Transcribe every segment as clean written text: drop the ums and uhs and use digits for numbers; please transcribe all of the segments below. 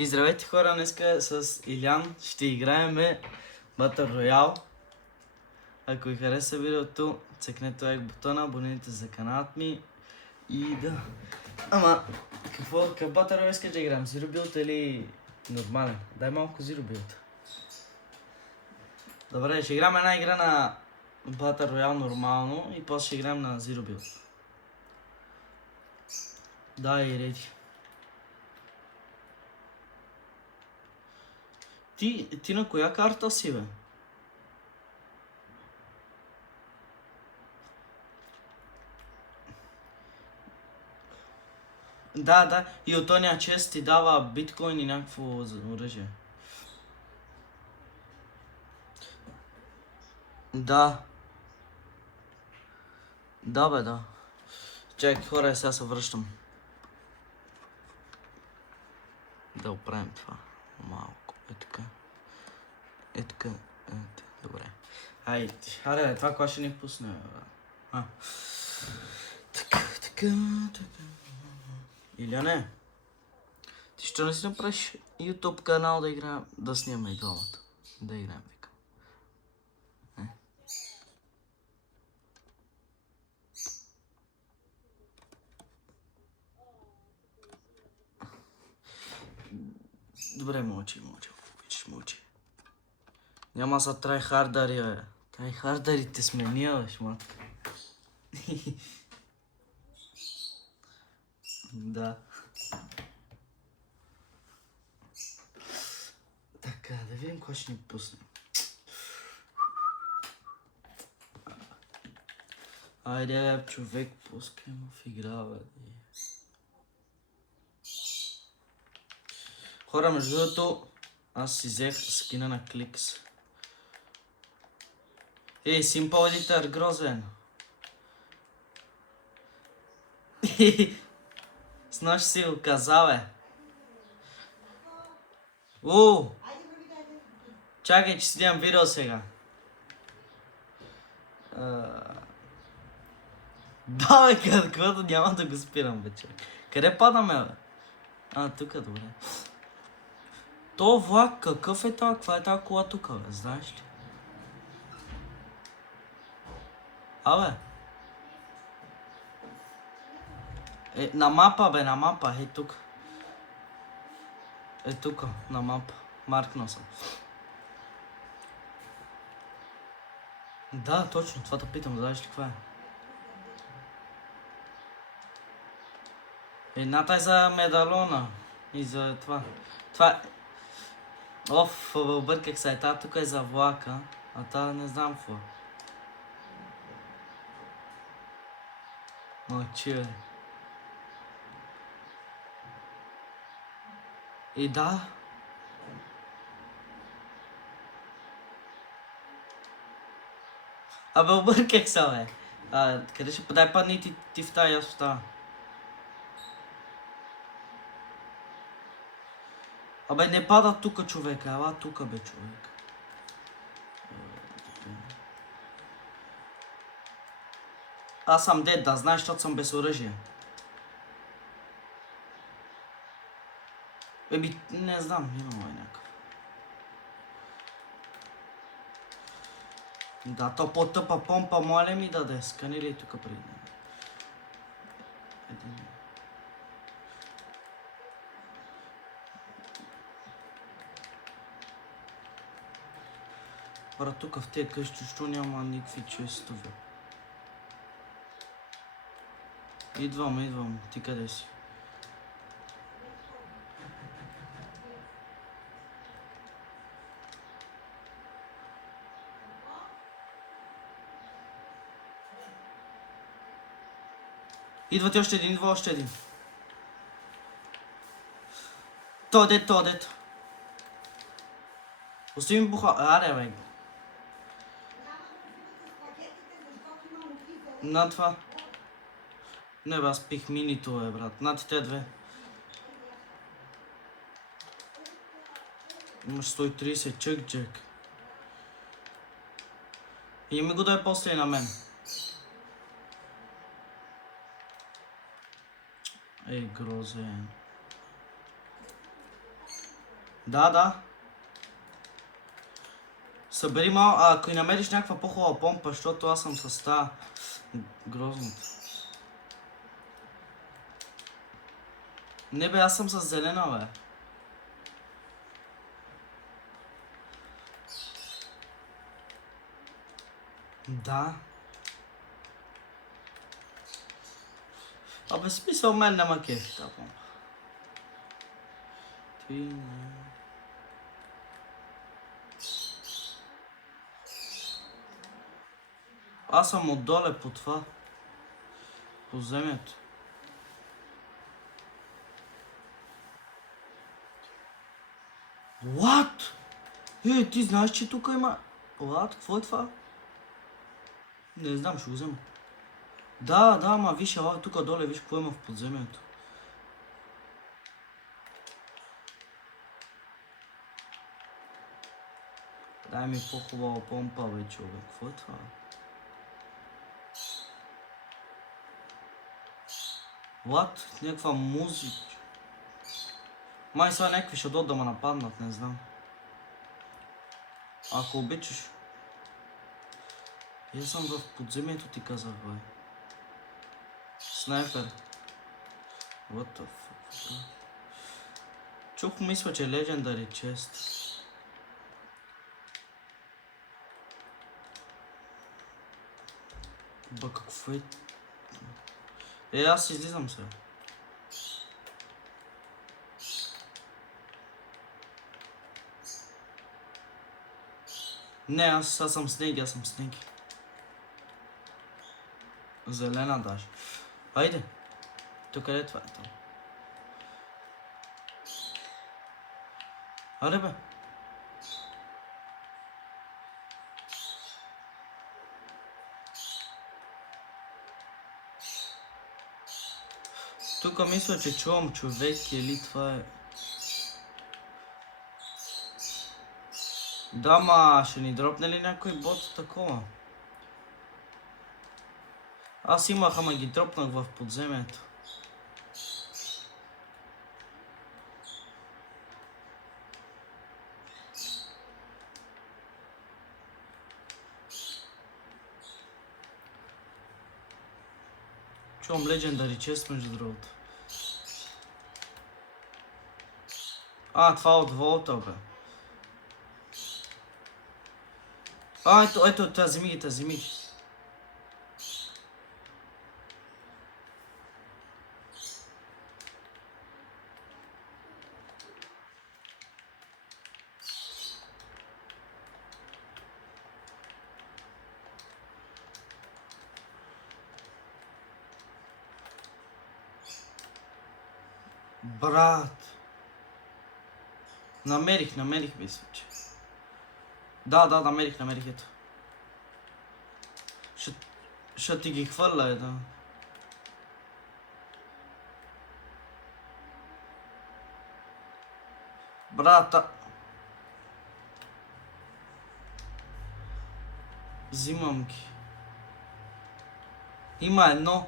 И здравейте хора, днеска с Илян ще играем Battle Royale. Ако ви хареса видеото, цъкнете лайк бутона, абонирайте за каналът ми и да... Ама, какъв Battle Royale искаш да играем? Zero Build или нормален? Дай малко Zero Build. Добре, ще играем една игра на Battle Royale нормално и после ще играем на Zero Build. Да, и реди. Ти на коя карта си, бе? Да, и от тония чест ти дава биткоин и някакво оръжие. Да. Да, бе, да. Чакай, хора, сега се връщам. Да оправим това малко. Е така. Добре. Хайде, това кога ще ни пусне, бе? Така. Иляне, ти ще не си направиш YouTube канал да играем, да снимаме и двамата. Да играем, викам. Добре, мълчи. Мълчи. Няма са трайхардари, бе. Трайхардарите сме ние, бе, шматка. Да. Така, да видим кой ще ни пусне. Айде, човек, пускай му в игра, бе. Хора, между другото, аз си взех скина на Кликс. Ей, Simple Editor, грозен. С нощ си го каза, бе. Чакай, че снимам видео сега. Да, бе, каквото няма да го спирам, бе, човек. Къде падаме, бе? Тука, добре. То влак, какъв е това? Каква е тази кола тука, бе? Знаеш ли? На мапа, бе, на мапа. Тук. Тука, на мапа. Маркнал съм. Да, точно, това да питам, знаеш ли каква е? Едната е за медалона и за това. Обърках се, тази тук е за влака, а тази не знам какво. Мълчи, бе. И да. Обърках се, бе. Къде ще подай падни ти в тая, аз в тая. Не пада тука, човека, ела тука, бе, човек. Аз съм дед, да знаеш, защото съм без оръжие. Не знам, имаме някакъв. Да, то по-тъпа помпа, моля ми даде. Скани ли тук преди? Хора, тук в тези къщи, що няма никакви честове. Идвам. Ти къде си? Идва още един. То дет. Остави ми буха. Аре, бе. На това. Не, бе, аз пих минито, бе, брат. На те две. Имаш 130 чък. И ми го дай после и на мен. Ей, грозен. Да. Събери малко, ако и намериш някаква по-хубава помпа, защото аз съм с тази грозната. Не бе, аз съм с зелена, бе. Да. Абе, смисъл мен нема кефи тази помпа. Аз съм отдоле по това. По земята. What? Ти знаеш, че тук има... What? Какво е това? Не знам, ще го взема. Да, ама виж, ела тук доле, виж какво има в подземието. Дай ми по-хубава помпа, бе, човек. Какво е това? What? Някаква музика. Май сега някакви ще дойдат да ме нападнат, не знам. Ако обичаш. Я съм в подземието, ти казах, бе. Снайпер. What the fuck? Чух, мисля, че Legendary Chest. Ба, какво е? Аз излизам сега. Не, аз съм снеги, Зелена даже. Айде. Тук къде е това? Аре, бе. Тук мисля, че чувам човек или това е... Да, ма ще ни дропне ли някой бот такова? Аз имах, ама ги дропнах в подземието. Чувам Legendary Chest между другото. Това от Волта, бе. Ето, тази ми ги. Брат. Намерих, мисля, че. Да, намерих, ето. Ще ти ги хвърля, да. Брата. Взимам ги. Има едно.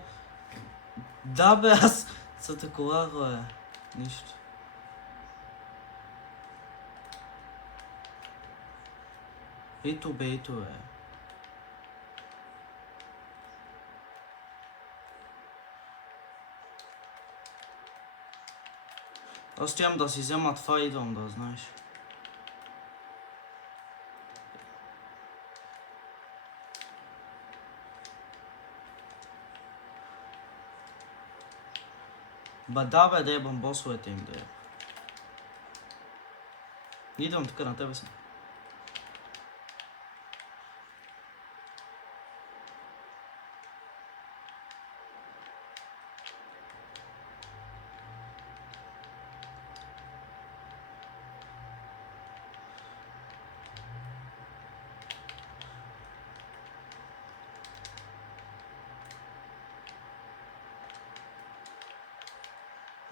Да, бе, аз са такова, бе. Нищо. Ето, бе. Аз тям да си взема това и идвам, да знаеш. Ба да, бе, да ебам босовете им, да ебам. Идвам тук на тебе си.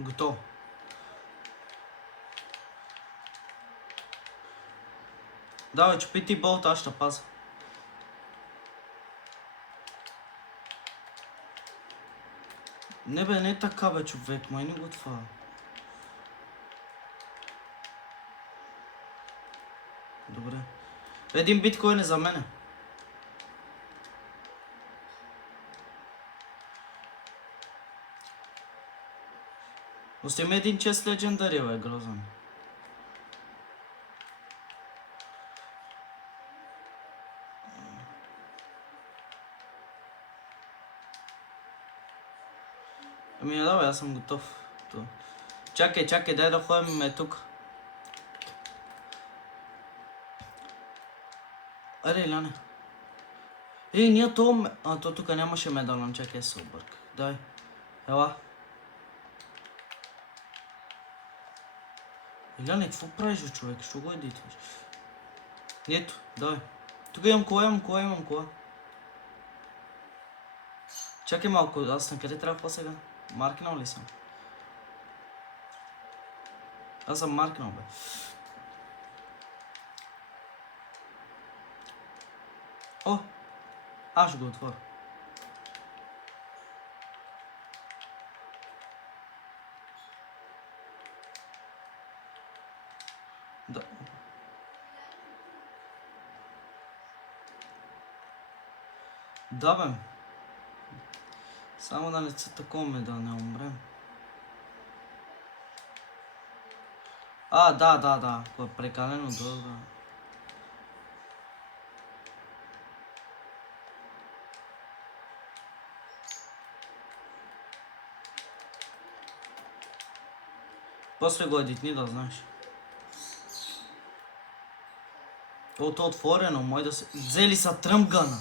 Готово. Давай, чупи ти болта, аз ще пазя. Не бе, не е така, бе, човек, май не го това. Добре. Един биткоин е за мене. Остави ми един чест легендари, бе, грозен. Ами да, бе, аз съм готов. Чакай, дай да ходим тук. Аре, Иляне. Ние то... то тук нямаше медалон, чакай се обърка. Дай. Ела. Иляне, какво правиш, бе, човек? Що го едитваш? Ето, дай. Тук имам кола. Чакай малко, аз на къде трябва сега? Маркнал ли съм? Аз съм маркнал, бе. О! Аз ще го отворя. Да. Да, бе. Само да не се такова да не умрем. Да. Прекалено дълго. После го едитни, да знаеш. То отворено, мой да се... Взели са тръмгана.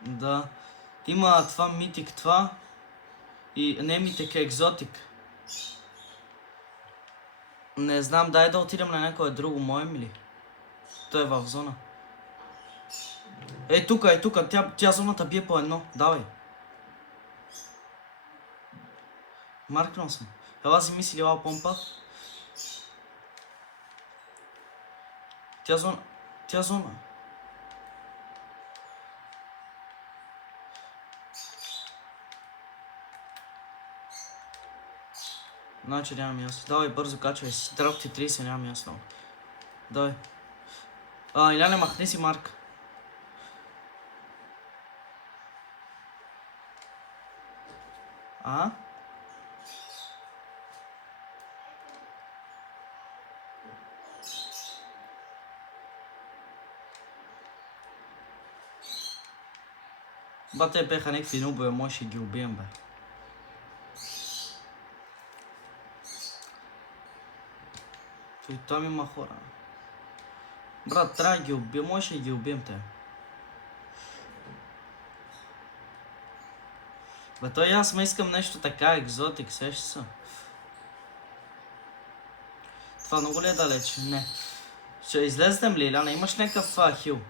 Да. Има това митик, това. И не митик, екзотик. Не знам, дай да отидем на някое друго, моем ли? Той е в зона. Тук, тя зоната бие по едно, давай. Маркнал съм. Ела си мисли лава помпа. Тя зона. Значи нямам ясно. Давай бързо качвай си. Драп ти 30, нямам ясно. Давай. Иляне, махни си марка. Те беха някакви нубове, може и ги убием, бе. И там има хора. Брат, трябва да ги убием, може и ги убием те. Бе, той аз ме искам нещо така, екзотик, сеща се. Това много ли е далеч? Не. Ще излезнем ли, Иляна? Имаш някакъв хил?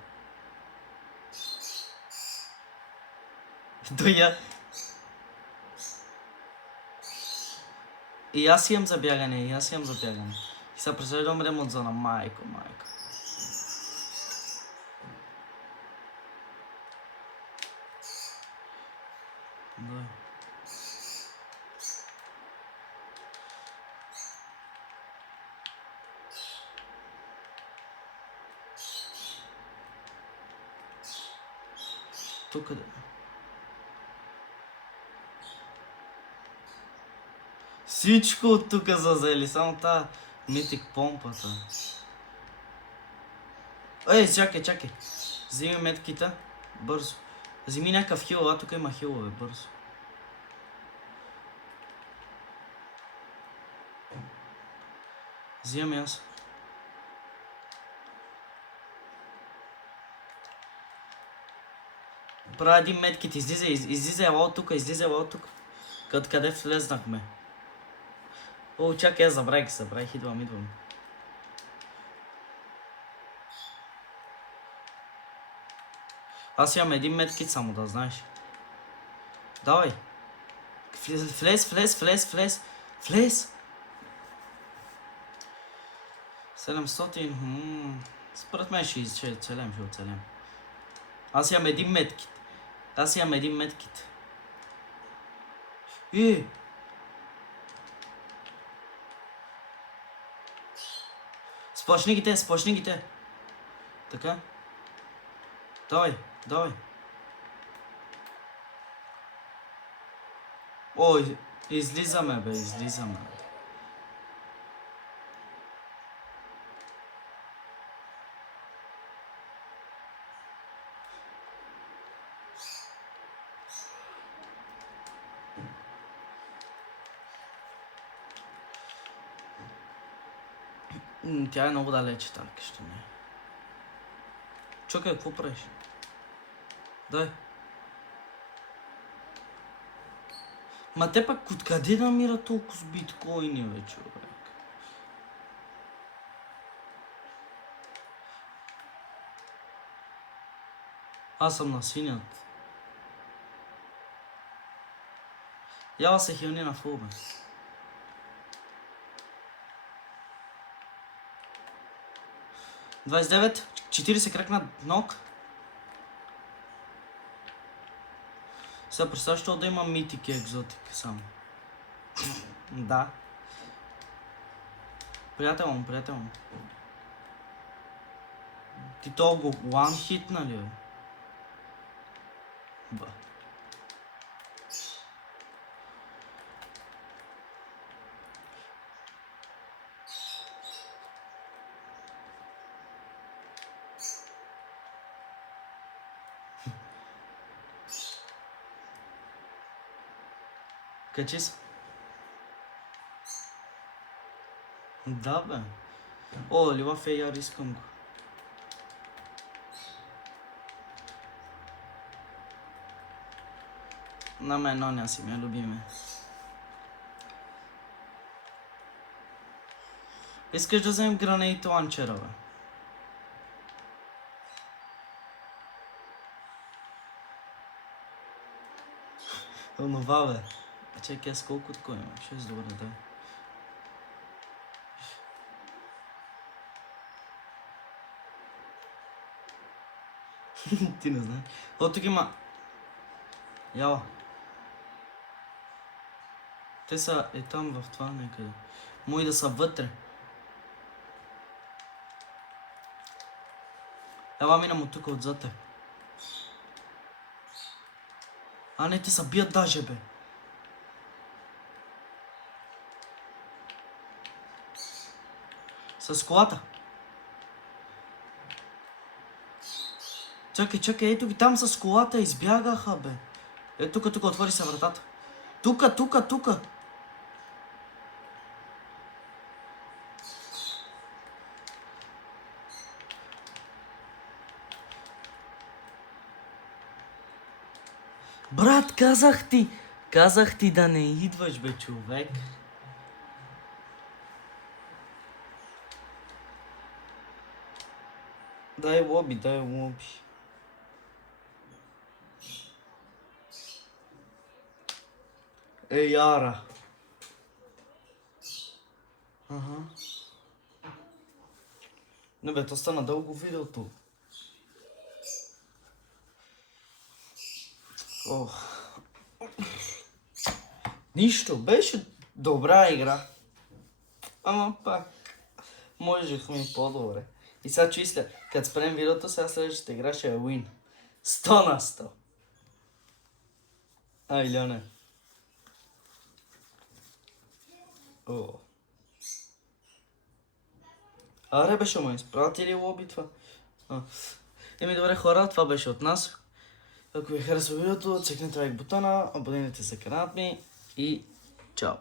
И аз имам за бягане, И се представи да умрем от зона, майко. Да. Тук да. Всичко от тук зазели, само тази митик помпата. Чакай. Вземи метките, бързо. Вземи някакъв хил, тук има хилове, бързо. Взимам аз. Правя един медкит, излизай от тук. Къде влезнахме? Чакай, аз забравих, идвам. Аз имам един медкит само, да знаеш. Давай. Влез. 700. Според мен ще оцелем. Аз имам един медкит. Спочни ги те. Така. Давай. Ой, излизаме. Тя е много далече, така ще не. Чакай, какво правиш? Дай. Ма те пак откъде намира толкова с биткоини, бе, човек? Аз съм на синят. Яла се хилни на фул, бе. 29, 40 кракна ног. Сега представя, що да има митик и екзотик само. Да. Приятел му. Ти толкова one hit, нали, бе? Ба. Качи се. Да, бе. О, Лива Фейяр, искам го. На мен ноня си ме любиме. Искаш да вземем гранейт ланчера, бе? Онова, бе. Чекай, аз колко от кой имам? 6, добре, да. Ти не знаеш. О, тук има... Яла. Те са там в това някъде. Мои да са вътре. Ела минам от тук отзад. А не, те са бият даже, бе. С колата. Чакай, ето ги там с колата избягаха, бе. Ето тук, отвори се вратата. Тук. Брат, казах ти да не идваш, бе, човек. Дай лоби. Яра. Ага. Не бе, то стана дълго видеото. Ох. Нищо, беше добра игра. Ама пак, можехме по-добре. И сега числя, като спрем видеото, сега следващата игра ще е win. 100 на 100. Ай, Льоне. О. Аре, беше ме изпратили лоби това. Еми добре хора, това беше от нас. Ако ви харесва видеото, цъкнете лайк бутона, абонирайте се каналът ми и чао!